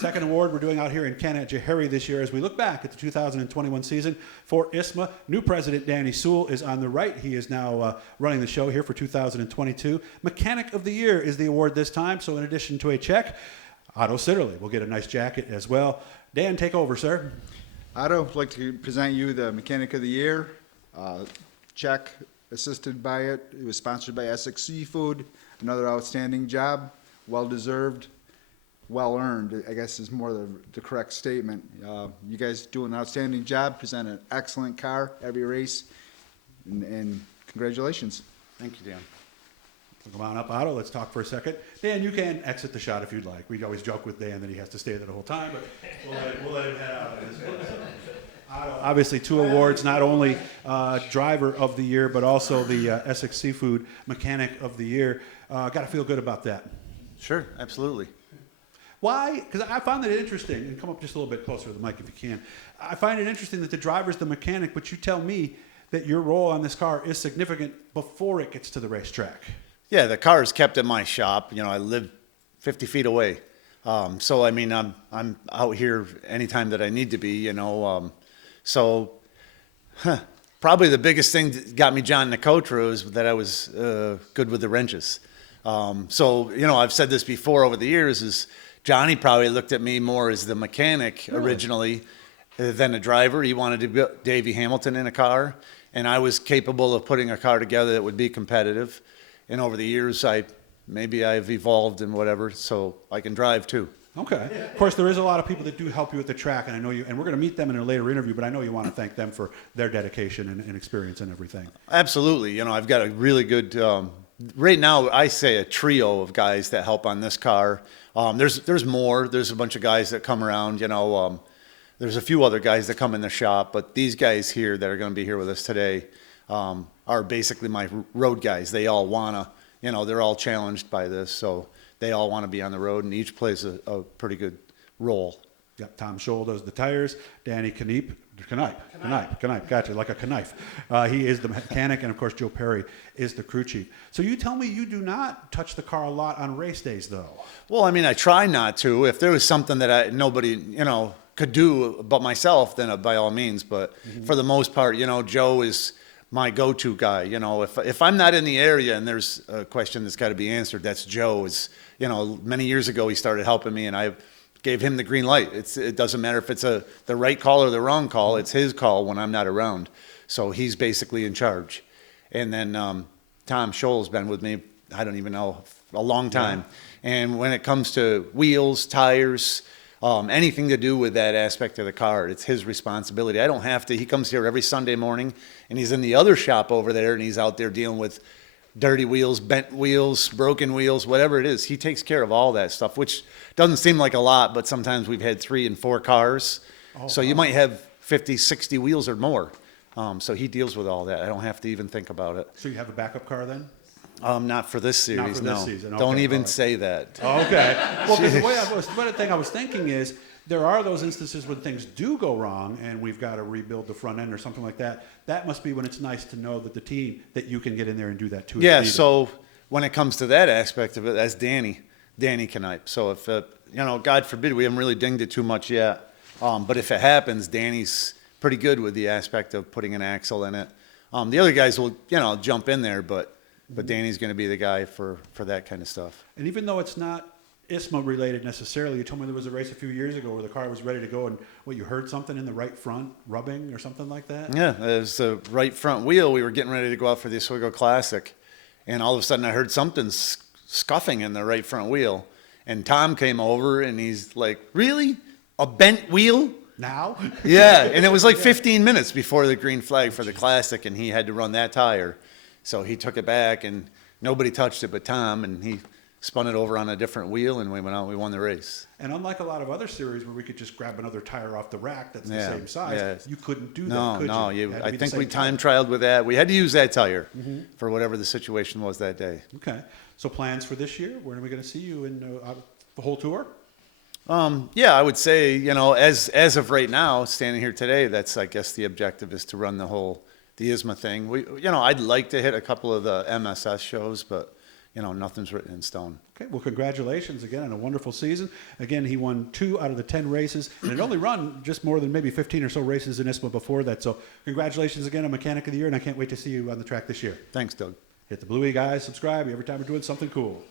Second award we're doing out here in Canajoharie this year as we look back at the 2021 season for ISMA. New president Danny Sewell is on the right. He is now running the show here for 2022. Mechanic of the Year is the award this time. So in addition to a check, Otto Sitterly will get a nice jacket as well. Dan, take over, sir. Otto, I'd like to present you the Mechanic of the Year. Check assisted by it. It was sponsored by Essex Seafood. Another outstanding job, well-deserved, well-earned, I guess is more the correct statement. You guys do an outstanding job, present an excellent car every race, and congratulations. Thank you, Dan. Come on up, Otto. Let's talk for a second. Dan, you can exit the shot if you'd like. We always joke with Dan that he has to stay there the whole time, but we'll let him head out of this one. Otto, obviously, 2 awards, not only Driver of the Year, but also the Essex Seafood Mechanic of the Year. Got to feel good about that. Sure, absolutely. Why? Because I found it interesting, and come up just a little bit closer to the mic if you can. I find it interesting that the driver's the mechanic, but you tell me that your role on this car is significant before it gets to the racetrack. Yeah, the car is kept at my shop. You know, I live 50 feet away. So, I mean, I'm out here anytime that I need to be, you know. Probably the biggest thing that got me John in the coach row is that I was good with the wrenches. So, you know, I've said this before over the years, is Johnny probably looked at me more as the mechanic originally than a driver. He wanted to put Davey Hamilton in a car, and I was capable of putting a car together that would be competitive. And over the years, maybe I've evolved and whatever, so I can drive too. Okay. Of course, there is a lot of people that do help you at the track, and I know you, and we're going to meet them in a later interview, but I know you want to thank them for their dedication and experience and everything. Absolutely. You know, I've got a really good, right now, I say a trio of guys that help on this car. There's more. There's a bunch of guys that come around, you know. There's a few other guys that come in the shop, but these guys here that are going to be here with us today are basically my road guys. They all want to, you know, they're all challenged by this, so they all want to be on the road, and each plays a pretty good role. Yep, Tom Scholl does the tires. Danny Knipe, gotcha, like a knife. He is the mechanic, and of course Joe Perry is the crew chief. So you tell me you do not touch the car a lot on race days, though. Well, I mean, I try not to. If there was something that nobody, you know, could do but myself, then by all means. But for the most part, you know, Joe is my go-to guy. You know, if I'm not in the area and there's a question that's got to be answered, that's Joe. You know, many years ago he started helping me, and I gave him the green light. It doesn't matter if it's the right call or the wrong call. It's his call when I'm not around. So he's basically in charge. And then Tom Scholl's been with me, I don't even know, a long time. Yeah. And when it comes to wheels, tires, anything to do with that aspect of the car, it's his responsibility. I don't have to. He comes here every Sunday morning, and he's in the other shop over there, and he's out there dealing with dirty wheels, bent wheels, broken wheels, whatever it is. He takes care of all that stuff, which doesn't seem like a lot, but sometimes we've had 3 and 4 cars. So you might have 50, 60 wheels or more. So he deals with all that. I don't have to even think about it. So you have a backup car then? Not for this series, not for no. this season. Okay, don't even say that. Okay. Well, because the thing I was thinking is, there are those instances when things do go wrong and we've got to rebuild the front end or something like that. That must be when it's nice to know that the team, that you can get in there and do that too. Yeah, so when it comes to that aspect of it, that's Danny Knipe. So if, you know, God forbid, we haven't really dinged it too much yet. But if it happens, Danny's pretty good with the aspect of putting an axle in it. The other guys will, you know, jump in there, but Danny's going to be the guy for that kind of stuff. And even though it's not ISMA related necessarily, you told me there was a race a few years ago where the car was ready to go, and you heard something in the right front rubbing or something like that? Yeah, it was the right front wheel. We were getting ready to go out for the Oswego Classic, and all of a sudden I heard something scuffing in the right front wheel, and Tom came over and he's like, "Really? A bent wheel?" Now? Yeah, and it was like 15 minutes before the green flag for the Classic, and he had to run that tire. So he took it back, and nobody touched it but Tom, and he spun it over on a different wheel, and we went out and we won the race. And unlike a lot of other series where we could just grab another tire off the rack that's the same size, you couldn't do that, could you? I think we time trialed with that. We had to use that tire for whatever the situation was that day. Okay. So plans for this year? When are we going to see you in the whole tour? Yeah, I would say, you know, as of right now, standing here today, that's, I guess, the objective is to run the ISMA thing. You know, I'd like to hit a couple of the MSS shows, but nothing's written in stone. Okay, well, congratulations again on a wonderful season. Again, he won 2 out of the 10 races, and had only run just more than maybe 15 or so races in ISMA before that. So congratulations again on Mechanic of the Year, and I can't wait to see you on the track this year. Thanks, Doug. Hit the Bluey guys, subscribe every time we're doing something cool.